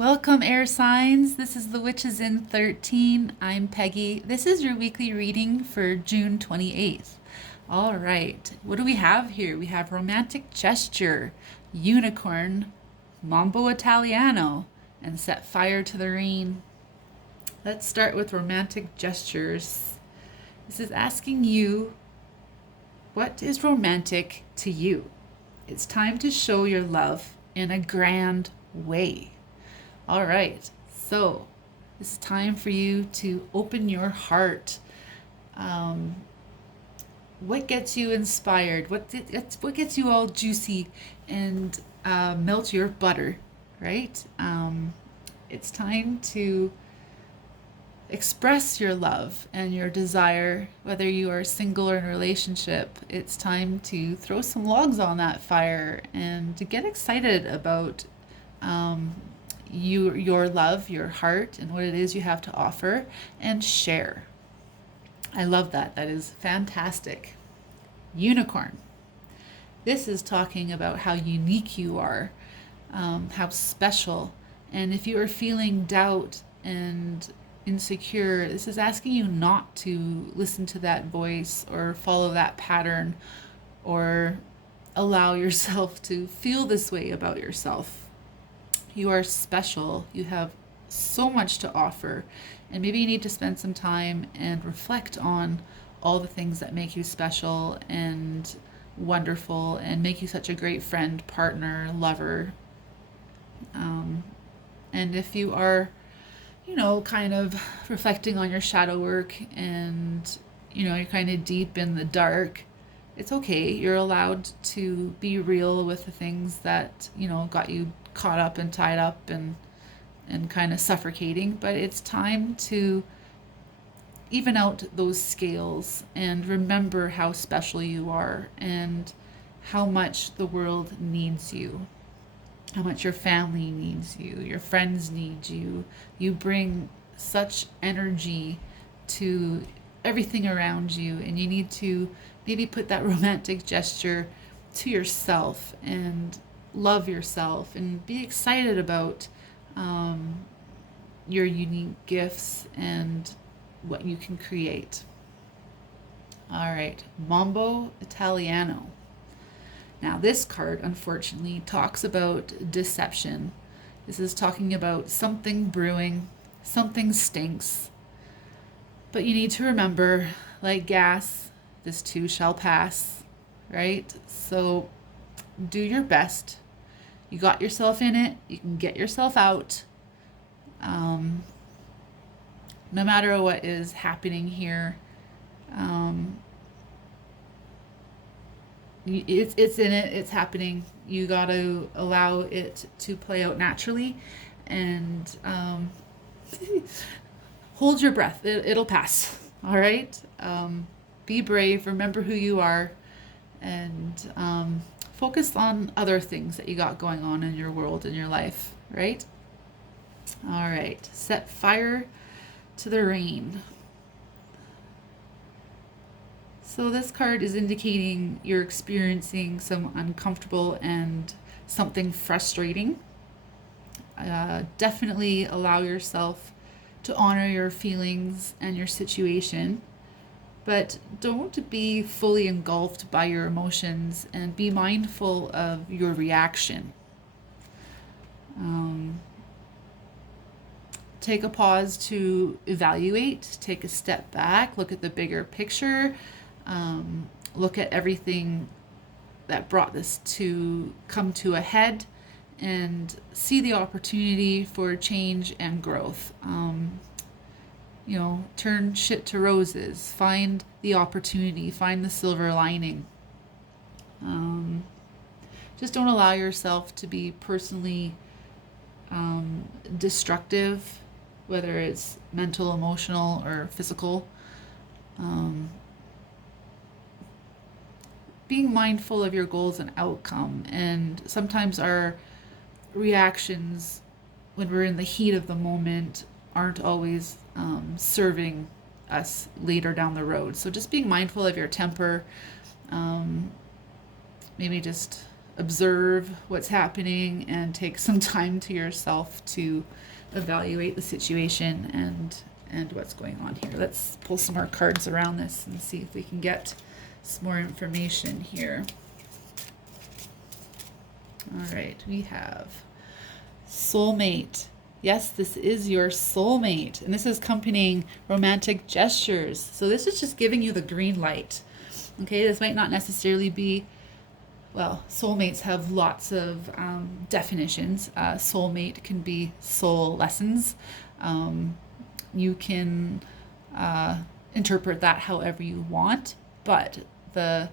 Welcome, air signs. This is the Witches in 13. I'm Peggy. This is your weekly reading for June 28th. All right, what do we have here? We have romantic gesture, unicorn, mambo Italiano, and set fire to the rain. Let's start with romantic gestures. This is asking you, what is romantic to you? It's time to show your love in a grand way. All right, so it's time for you to open your heart. What gets you inspired? What gets you all juicy and melt your butter, right? It's time to express your love and your desire, whether you are single or in a relationship. It's time to throw some logs on that fire and to get excited about your love, your heart, and what it is you have to offer, and share. I love that. That is fantastic. Unicorn. This is talking about how unique you are, how special. And if you are feeling doubt and insecure, this is asking you not to listen to that voice or follow that pattern or allow yourself to feel this way about yourself. You are special. You have so much to offer. And maybe you need to spend some time and reflect on all the things that make you special and wonderful and make you such a great friend, partner, lover. And if you are, kind of reflecting on your shadow work and, you're kind of deep in the dark, it's okay. You're allowed to be real with the things that, got you caught up and tied up and kind of suffocating, but it's time to even out those scales and remember how special you are and how much the world needs you, how much your family needs you, your friends need you. You bring such energy to everything around you, and you need to maybe put that romantic gesture to yourself and love yourself and be excited about your unique gifts and what you can create. All right, Mambo Italiano. Now, this card, unfortunately, talks about deception. This is talking about something brewing, something stinks. But you need to remember, like gas, this too shall pass, right? So do your best. You got yourself in it. You can get yourself out. No matter what is happening here, it's in it. It's happening. You got to allow it to play out naturally, and hold your breath. It'll pass. All right. Be brave. Remember who you are, and focus on other things that you got going on in your world, in your life, right? All right. Set fire to the rain. So this card is indicating you're experiencing some uncomfortable and something frustrating. Definitely allow yourself to honor your feelings and your situation, but don't be fully engulfed by your emotions, and be mindful of your reaction. Take a pause to evaluate, take a step back, look at the bigger picture, look at everything that brought this to come to a head, and see the opportunity for change and growth. Turn shit to roses, find the opportunity, find the silver lining. Just don't allow yourself to be personally destructive, whether it's mental, emotional, or physical. Being mindful of your goals and outcome, and sometimes our reactions when we're in the heat of the moment aren't always serving us later down the road. So just being mindful of your temper, maybe just observe what's happening and take some time to yourself to evaluate the situation and what's going on here. Let's pull some more cards around this and see if we can get some more information here. All right, we have soulmate. Yes, this is your soulmate, and this is accompanying romantic gestures. So this is just giving you the green light. Okay, this might not necessarily be, well, soulmates have lots of definitions. Soulmate can be soul lessons. You can interpret that however you want, but the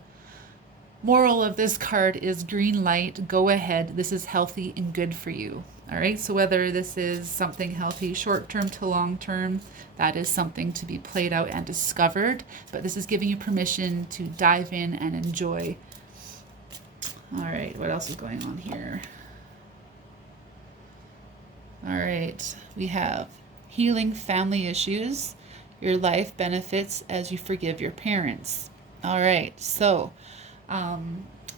moral of this card is green light, go ahead, this is healthy and good for you. All right, so whether this is something healthy short-term to long-term, that is something to be played out and discovered, but this is giving you permission to dive in and enjoy. All right, what else is going on here? All right, we have healing family issues. Your life benefits as you forgive your parents. All right, so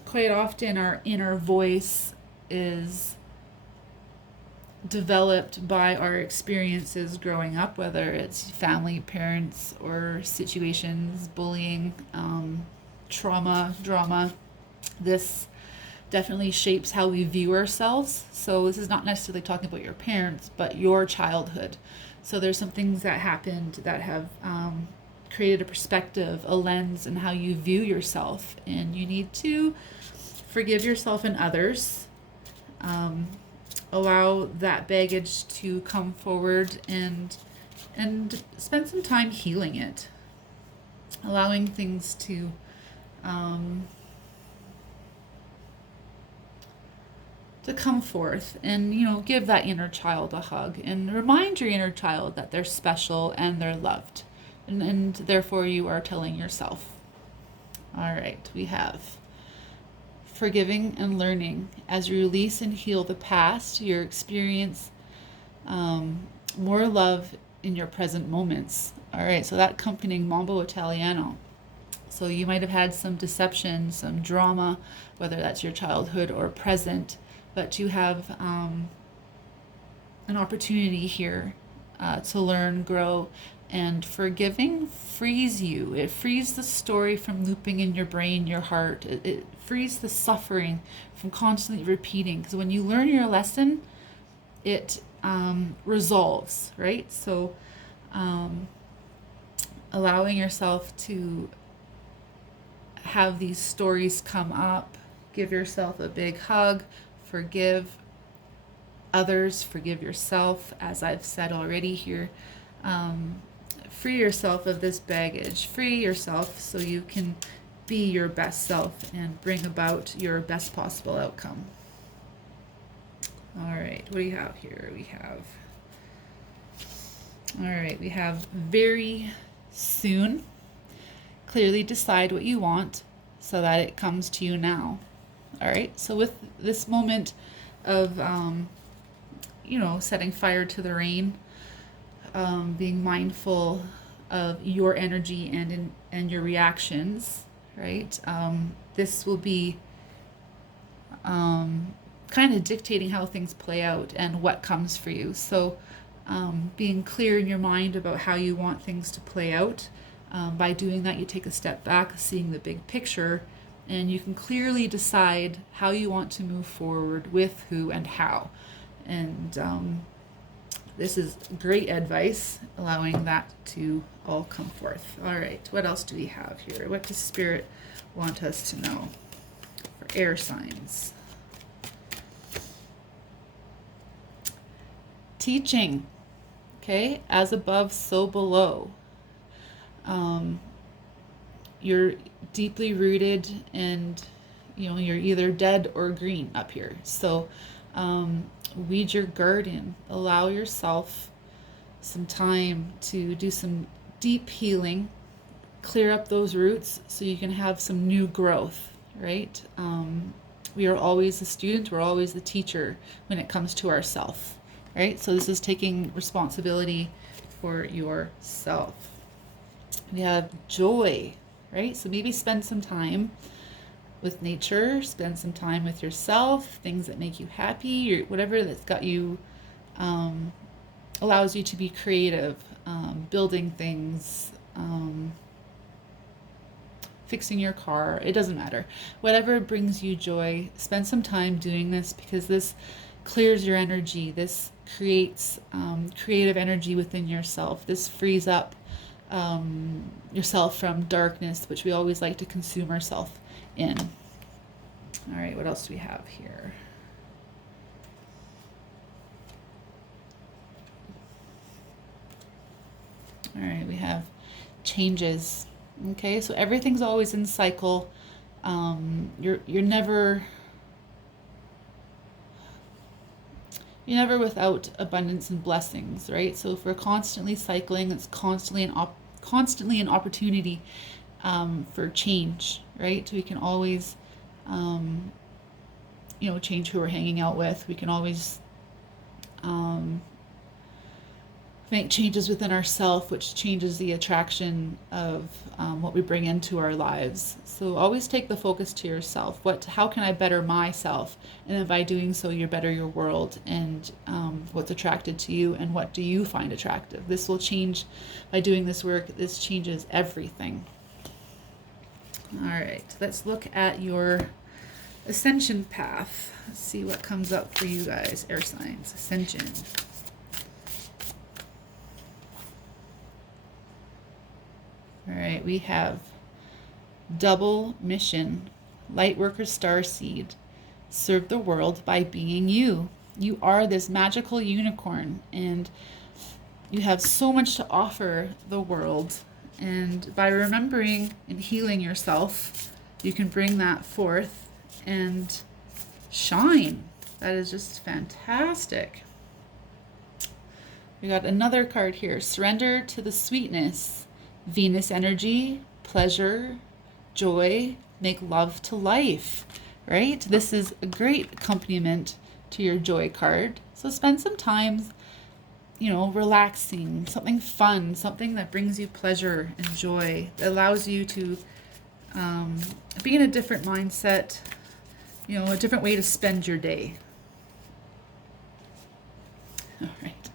quite often our inner voice is developed by our experiences growing up, whether it's family, parents, or situations, bullying, trauma, drama. This definitely shapes how we view ourselves. So this is not necessarily talking about your parents, but your childhood. So there's some things that happened that have created a perspective, a lens, and how you view yourself. And you need to forgive yourself and others. Allow that baggage to come forward and spend some time healing it. Allowing things to come forth, and give that inner child a hug and remind your inner child that they're special and they're loved, and therefore you are telling yourself. All right, we have forgiving and learning. As you release and heal the past, you experience more love in your present moments. All right, so that accompanying Mambo Italiano. So you might have had some deception, some drama, whether that's your childhood or present, but you have an opportunity here to learn, grow, and forgiving frees you. It frees the story from looping in your brain, your heart. It frees the suffering from constantly repeating. Because when you learn your lesson, it resolves, right? So allowing yourself to have these stories come up, give yourself a big hug, forgive others, forgive yourself, as I've said already here. Free yourself of this baggage. Free yourself so you can be your best self and bring about your best possible outcome. All right, what do we have here? We have very soon. Clearly decide what you want so that it comes to you now. All right, so with this moment of, setting fire to the rain, being mindful of your energy and your reactions, right? This will be kind of dictating how things play out and what comes for you. So being clear in your mind about how you want things to play out. By doing that, you take a step back, seeing the big picture, and you can clearly decide how you want to move forward, with who and how. And this is great advice, allowing that to all come forth. All right, what else do we have here? What does Spirit want us to know for air signs? Teaching, okay? As above, so below. You're deeply rooted, and you're either dead or green up here. So weed your garden. Allow yourself some time to do some deep healing, clear up those roots so you can have some new growth, right? We are always the student, we're always the teacher when it comes to ourself, right? So this is taking responsibility for yourself. We have joy, right? So maybe spend some time with nature, spend some time with yourself, things that make you happy, or whatever that's got you, um, allows you to be creative, building things, fixing your car. It doesn't matter. Whatever brings you joy, spend some time doing this, because this clears your energy. This creates creative energy within yourself. This frees up yourself from darkness, which we always like to consume ourselves in. All right, what else do we have here? All right, we have changes. Okay, so everything's always in cycle. You're never without abundance and blessings, right? So if we're constantly cycling, it's constantly an opportunity for change, right? So we can always change who we're hanging out with. We can always make changes within ourselves, which changes the attraction of what we bring into our lives. So always take the focus to yourself. How can I better myself? And then by doing so, you better your world and what's attracted to you, and what do you find attractive. This will change by doing this work. This changes everything. All right, let's look at your ascension path. Let's see what comes up for you guys, air signs, ascension. All right, we have double mission, Lightworker Starseed. Serve the world by being you. You are this magical unicorn, and you have so much to offer the world. And by remembering and healing yourself, you can bring that forth and shine. That is just fantastic. We got another card here, Surrender to the Sweetness. Venus energy, pleasure, joy, make love to life, right? This is a great accompaniment to your joy card. So spend some time, relaxing, something fun, something that brings you pleasure and joy, that allows you to be in a different mindset, a different way to spend your day. All right.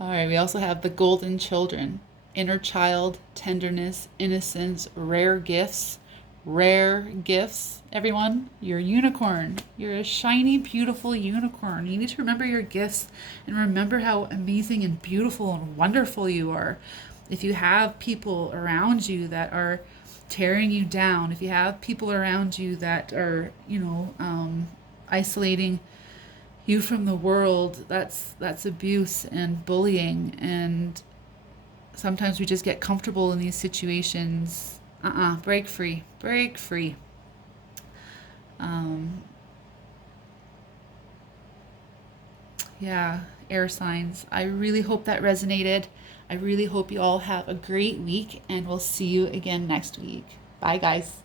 All right, we also have the Golden Children. Inner child, tenderness, innocence, rare gifts. Everyone, you're a unicorn. You're a shiny, beautiful unicorn. You need to remember your gifts and remember how amazing and beautiful and wonderful you are. If you have people around you that are tearing you down, if you have people around you that are, isolating you from the world, that's abuse and bullying. And sometimes we just get comfortable in these situations. Break free. Yeah, air signs. I really hope that resonated. I really hope you all have a great week, and we'll see you again next week. Bye, guys.